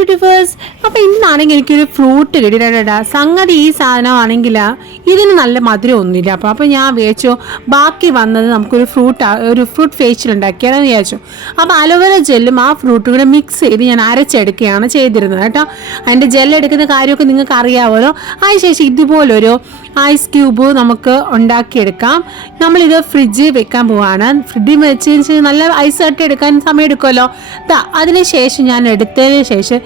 ബ്യൂട്ടിഫേഴ്സ്. അപ്പോൾ ഇന്നാണെങ്കിൽ എനിക്കൊരു ഫ്രൂട്ട് കിട്ടിയിട്ടാ. സംഗതി ഈ സാധനമാണെങ്കിൽ ഇതിന് നല്ല മധുരം ഒന്നുമില്ല. അപ്പോൾ ഞാൻ വിചാരിച്ചു ബാക്കി വന്നത് നമുക്കൊരു ഫ്രൂട്ട് ഫേഷ്യൽ ഉണ്ടാക്കിയാണെന്ന് വിചാരിച്ചു. അപ്പോൾ അലോവേര ജെല്ലും ആ ഫ്രൂട്ടും കൂടെ മിക്സ് ചെയ്ത് ഞാൻ അരച്ചെടുക്കുകയാണ് ചെയ്തിരുന്നത് കേട്ടോ. അതിൻ്റെ ജെല്ലെടുക്കുന്ന കാര്യമൊക്കെ നിങ്ങൾക്ക് അറിയാമല്ലോ. അതിനുശേഷം ഇതുപോലൊരു ഐസ് ക്യൂബ് നമുക്ക് ഉണ്ടാക്കിയെടുക്കാം. നമ്മളിത് ഫ്രിഡ്ജിൽ വെക്കാൻ പോവാണ്. ഫ്രിഡ്ജിൽ വെച്ച് നല്ല ഐസ് കട്ടി എടുക്കാൻ സമയം എടുക്കുമല്ലോ. അതിനുശേഷം ഞാൻ എടുത്തതിന് ശേഷം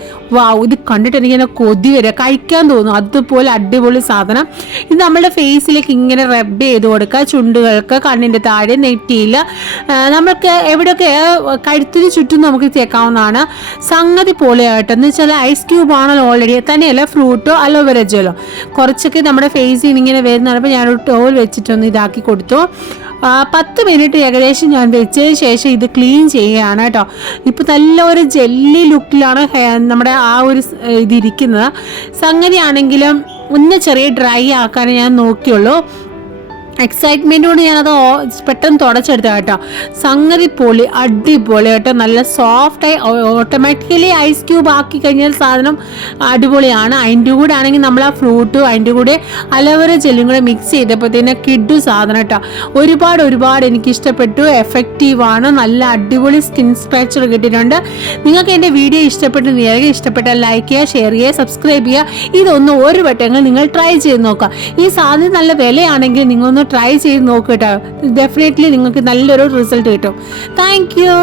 ഇത് കണ്ടിട്ട് എനിക്കിങ്ങനെ കൊതി വരിക, കഴിക്കാൻ തോന്നും. അതുപോലെ അടിപൊളി സാധനം. ഇത് നമ്മുടെ ഫേസിലേക്ക് ഇങ്ങനെ റബ്ബ് ചെയ്ത് കൊടുക്കുക. ചുണ്ടുകൾക്ക്, കണ്ണിൻ്റെ താഴെ, നെറ്റിയിൽ, നമുക്ക് എവിടെയൊക്കെ കഴുത്തിന് ചുറ്റും നമുക്ക് തേക്കാവുന്നതാണ്. സംഗതി പൊളിയായിട്ടെന്ന് വെച്ചാൽ ഐസ് ക്യൂബ് ആണല്ലോ ഓൾറെഡി. തന്നെയല്ല ഫ്രൂട്ടോ അലോവേര ജെല്ലോ കുറച്ചൊക്കെ നമ്മുടെ ഫേസിൽ ഇങ്ങനെ വരുന്നപ്പോൾ ഞാനൊരു ടോൾ വെച്ചിട്ടൊന്ന് ഇതാക്കി കൊടുത്തു. 10 മിനിറ്റ് ഏകദേശം ഞാൻ വെച്ചതിന് ശേഷം ഇത് ക്ലീൻ ചെയ്യുകയാണ് കേട്ടോ. ഇപ്പോൾ നല്ലൊരു ജെല്ലി ലുക്കിലാണ് നമ്മുടെ ആ ഒരു ഇതിരിക്കുന്നത്. സംഗതിയാണെങ്കിലും ഒന്ന് ചെറിയ ഡ്രൈ ആക്കാൻ ഞാൻ നോക്കിയുള്ളൂ. എക്സൈറ്റ്മെൻറ്റ് കൊണ്ട് ഞാനത് പെട്ടെന്ന് തുടച്ചെടുത്ത കേട്ടോ. സംഗതി പൊളി, അടിപൊളി കേട്ടോ. നല്ല സോഫ്റ്റായി ഓട്ടോമാറ്റിക്കലി ഐസ് ക്യൂബ് ആക്കി കഴിഞ്ഞാൽ സാധനം അടിപൊളിയാണ്. അതിൻ്റെ കൂടെ ആണെങ്കിൽ നമ്മൾ ആ ഫ്രൂട്ടും അതിൻ്റെ കൂടെ അലോവേര ജെല്ലും കൂടെ മിക്സ് ചെയ്തപ്പോഴത്തേന് കിഡു സാധനം കേട്ടോ. ഒരുപാട് എനിക്ക് ഇഷ്ടപ്പെട്ടു. എഫക്റ്റീവാണ്. നല്ല അടിപൊളി സ്കിൻ സ്ക്രാച്ചർ കിട്ടിയിട്ടുണ്ട്. നിങ്ങൾക്ക് എൻ്റെ വീഡിയോ ഇഷ്ടപ്പെട്ടാൽ ലൈക്ക് ചെയ്യുക, ഷെയർ ചെയ്യുക, സബ്സ്ക്രൈബ് ചെയ്യുക. ഇതൊന്ന് ഒരു വട്ടങ്ങൾ നിങ്ങൾ ട്രൈ ചെയ്ത് നോക്കുക. ഈ സാധനം നല്ല വിലയാണെങ്കിൽ നിങ്ങളൊന്ന് ട്രൈ ചെയ്ത് നോക്കുക കേട്ടോ. ഡെഫിനറ്റ്ലി നിങ്ങൾക്ക് നല്ലൊരു റിസൾട്ട് കിട്ടും. Thank you.